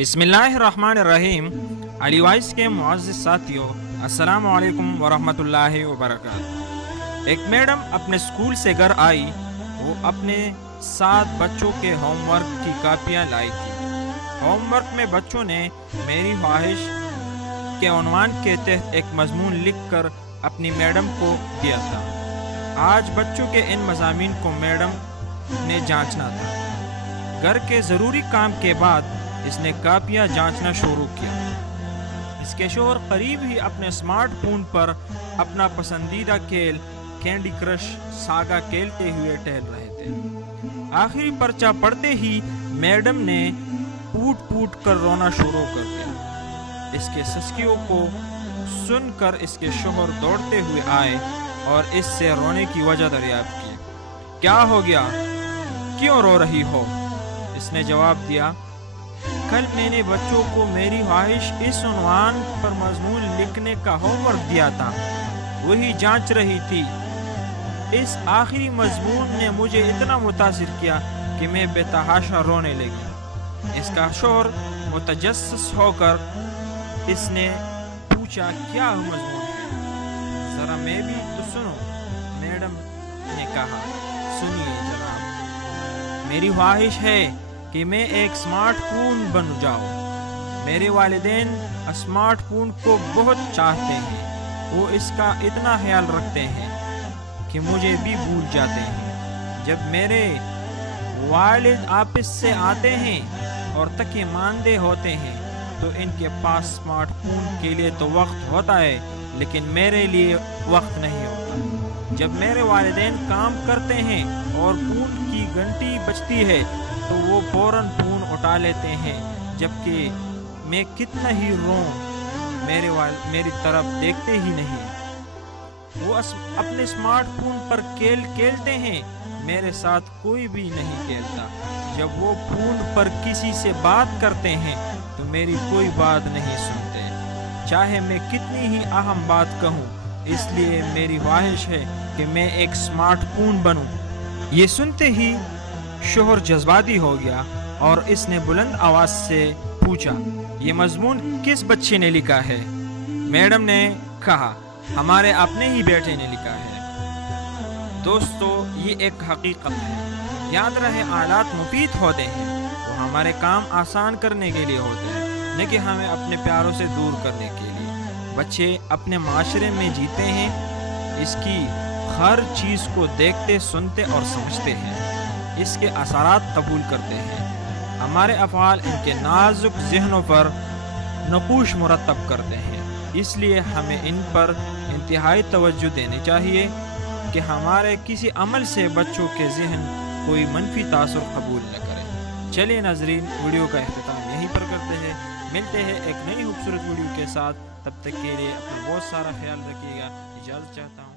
بسم اللہ الرحمن الرحیم۔ علی وائس کے معزز ساتھیوں، السلام علیکم ورحمۃ اللہ وبرکاتہ۔ ایک میڈم اپنے اسکول سے گھر آئی۔ وہ اپنے 7 بچوں کے ہوم ورک کی کاپیاں لائی تھی۔ ہوم ورک میں بچوں نے میری خواہش کے عنوان کے تحت ایک مضمون لکھ کر اپنی میڈم کو دیا تھا۔ آج بچوں کے ان مضامین کو میڈم نے جانچنا تھا۔ گھر کے ضروری کام کے بعد اس نے کاپیاں جانچنا شروع کیا۔ اس کے شوہر قریب ہی اپنے اسمارٹ فون پر اپنا پسندیدہ کھیل کینڈی کرش ساگا کھیلتے ہوئے ٹہل رہے تھے۔ آخری پرچہ پڑھتے ہی میڈم نے پوٹ پوٹ کر رونا شروع کر دیا۔ اس کے سسکیوں کو سن کر اس کے شوہر دوڑتے ہوئے آئے اور اس سے رونے کی وجہ دریافت کی۔ کیا ہو گیا؟ کیوں رو رہی ہو؟ اس نے جواب دیا، کل میں نے بچوں کو میری خواہش اس عنوان پر مضمون لکھنے کا ہوم ورک دیا تھا، وہی جانچ رہی تھی۔ اس آخری مضمون نے مجھے اتنا متاثر کیا کہ میں بے تحاشا رونے لگی۔ اس کا شوہر متجسس ہو کر اس نے پوچھا، کیا مضمون ہے؟ ذرا میں بھی تو سنو۔ میڈم نے کہا، سنیے جناب، میری خواہش ہے کہ میں ایک اسمارٹ فون بن جاؤں۔ میرے والدین اسمارٹ فون کو بہت چاہتے ہیں۔ وہ اس کا اتنا خیال رکھتے ہیں کہ مجھے بھی بھول جاتے ہیں۔ جب میرے والد آفس سے آتے ہیں اور تکے ماندے ہوتے ہیں تو ان کے پاس اسمارٹ فون کے لیے تو وقت ہوتا ہے، لیکن میرے لیے وقت نہیں ہوتا۔ جب میرے والدین کام کرتے ہیں اور فون کی گھنٹی بجتی ہے تو وہ فوراً فون اٹھا لیتے ہیں، جبکہ میں کتنا ہی روں میری طرف دیکھتے ہی نہیں۔ وہ اپنے اسمارٹ فون پر کھیل کھیلتے ہیں، میرے ساتھ کوئی بھی نہیں کھیلتا۔ جب وہ فون پر کسی سے بات کرتے ہیں تو میری کوئی بات نہیں سنتے، چاہے میں کتنی ہی اہم بات کہوں۔ اس لیے میری خواہش ہے کہ میں ایک اسمارٹ فون بنوں۔ یہ سنتے ہی شوہر جذباتی ہو گیا اور اس نے بلند آواز سے پوچھا، یہ مضمون کس بچے نے لکھا ہے؟ میڈم نے کہا، ہمارے اپنے ہی بیٹے نے لکھا ہے۔ دوستو، یہ ایک حقیقت ہے۔ یاد رہے، آلات مفید ہوتے ہیں، وہ ہمارے کام آسان کرنے کے لیے ہوتے ہیں، نہ کہ ہمیں اپنے پیاروں سے دور کرنے کے لیے۔ بچے اپنے معاشرے میں جیتے ہیں، اس کی ہر چیز کو دیکھتے، سنتے اور سمجھتے ہیں، اس کے اثرات قبول کرتے ہیں۔ ہمارے افعال ان کے نازک ذہنوں پر نقوش مرتب کرتے ہیں، اس لیے ہمیں ان پر انتہائی توجہ دینی چاہیے کہ ہمارے کسی عمل سے بچوں کے ذہن کوئی منفی تاثر قبول نہ کرے۔ چلیے ناظرین، ویڈیو کا اختتام یہیں پر کرتے ہیں۔ ملتے ہیں ایک نئی خوبصورت ویڈیو کے ساتھ، تب تک کے لیے اپنا بہت سارا خیال رکھیے گا۔ اجازت چاہتا ہوں۔